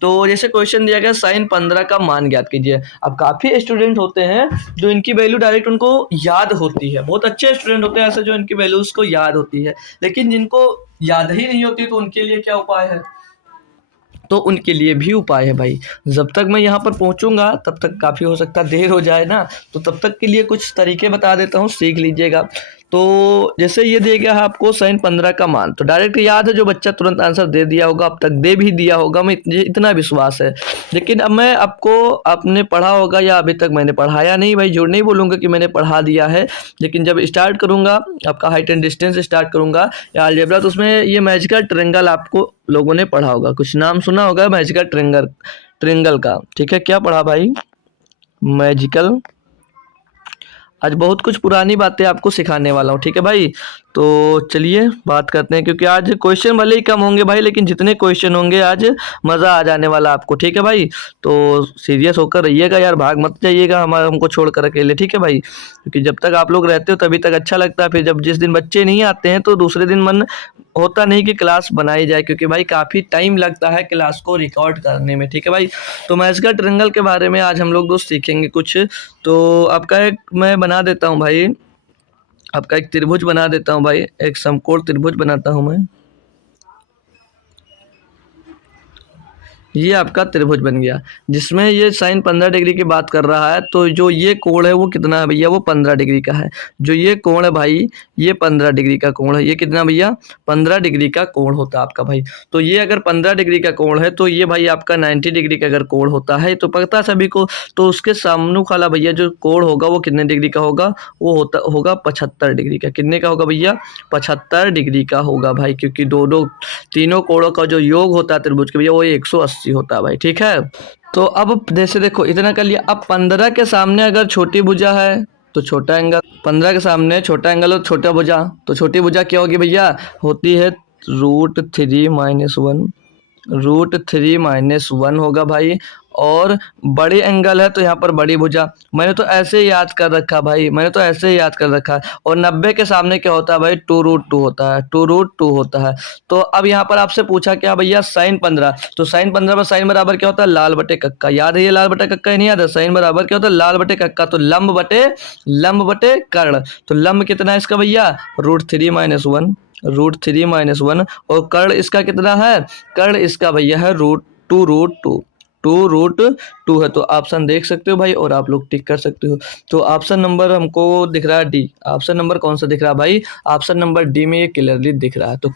तो जैसे क्वेश्चन दिया गया साइन 15 का मान ज्ञात कीजिए। अब काफ़ी स्टूडेंट होते हैं जो इनकी वैल्यू डायरेक्ट उनको याद होती है, बहुत अच्छे स्टूडेंट होते हैं ऐसे जो इनकी वैल्यूज़ को याद होती है, लेकिन जिनको याद ही नहीं होती तो उनके लिए क्या उपाय है? तो उनके लिए भी उपाय है भाई। जब तक मैं यहाँ पर पहुँचूँगा तब तक काफ़ी हो सकता है देर हो जाए ना, तो तब तक के लिए कुछ तरीके बता देता हूँ, सीख लीजिएगा। तो जैसे ये दिया गया है आपको sin 15 का मान, तो डायरेक्ट याद है जो बच्चा तुरंत आंसर दे दिया होगा, अब तक दे भी दिया होगा, मैं इतना विश्वास है। लेकिन अब मैं आपको, आपने पढ़ा होगा या अभी तक मैंने पढ़ाया नहीं भाई, झूठ नहीं बोलूँगा कि मैंने पढ़ा दिया है, लेकिन जब स्टार्ट करूँगा आपका हाइट एंड डिस्टेंस स्टार्ट करूँगा या अलजेब्रा, तो उसमें ये मैजिकल ट्रायंगल आपको लोगों ने पढ़ा होगा, कुछ नाम सुना होगा मैजिकल ट्रायंगल ट्रायंगल का, ठीक है? क्या पढ़ा भाई? मैजिकल। आज बहुत कुछ पुरानी बातें आपको सिखाने वाला हूँ, ठीक है भाई? तो चलिए बात करते हैं, क्योंकि आज क्वेश्चन भले ही कम होंगे भाई, लेकिन जितने क्वेश्चन होंगे आज मज़ा आ जाने वाला आपको, ठीक है भाई? तो सीरियस होकर रहिएगा यार, भाग मत जाइएगा हमको छोड़कर अकेले, ठीक है भाई? क्योंकि जब तक आप लोग रहते हो तभी तक अच्छा लगता है, फिर जब जिस दिन बच्चे नहीं आते हैं तो दूसरे दिन मन होता नहीं कि क्लास बनाई जाए, क्योंकि भाई काफ़ी टाइम लगता है क्लास को रिकॉर्ड करने में, ठीक है भाई? तो मैजिकल ट्रायंगल के बारे में आज हम लोग दोस्त सीखेंगे कुछ। तो आपका एक मैं बना देता हूँ भाई, आपका एक त्रिभुज बना देता हूँ भाई, एक समकोण त्रिभुज बनाता हूँ मैं। ये आपका त्रिभुज बन गया, जिसमें ये साइन 15 डिग्री की बात कर रहा है, तो जो ये कोण है वो कितना है भैया? वो 15 डिग्री का है। जो ये कोण है भाई, ये 15 डिग्री का कोण है। ये कितना भैया? 15 डिग्री का कोण होता है आपका भाई। तो ये अगर 15 डिग्री का कोण है तो ये भाई आपका 90 डिग्री का अगर कोण होता है तो पता है सभी को, तो उसके सामने वाला भैया जो कोण होगा वो कितने डिग्री का होगा? वो होगा 75 डिग्री का। कितने का होगा भैया? 75 डिग्री का होगा भाई, क्योंकि दो तीनों कोणों का जो योग होता है त्रिभुज के भैया वो 180 होता है भाई, ठीक है? तो अब जैसे देखो इतना कर लिया, अब 15 के सामने अगर छोटी भुजा है तो छोटा एंगल, 15 के सामने छोटा एंगल और छोटा भुजा, तो छोटी भुजा क्या होगी भैया? होती है √3 - 1, √3 - 1 होगा भाई। और बड़ी एंगल है तो यहाँ पर बड़ी भुजा, मैंने तो ऐसे ही याद कर रखा भाई, मैंने तो ऐसे ही याद कर रखा है। और 90 के सामने क्या होता है भाई? 2√2 होता है, 2√2 होता है। तो अब यहाँ पर आपसे पूछा क्या भैया? साइन 15, तो साइन 15 पर साइन बराबर क्या होता है? लाल बटे कक्का। याद है ये लाल बटे कक्का? ही नहीं याद है? साइन बराबर क्या होता है? लाल बटे कक्का। तो लंब बटे कर्ण, तो लंब कितना है इसका भैया? √3 - 1, √3 - 1। और कर्ण इसका कितना है? कर्ण इसका भैया है √2, 2√2 है। तो ऑप्शन देख सकते हो भाई, और आप लोग टिक कर सकते हो। तो ऑप्शन नंबर हमको दिख रहा है डी। ऑप्शन नंबर कौन सा दिख रहा है भाई? ऑप्शन नंबर डी में ये क्लियरली दिख रहा है। तो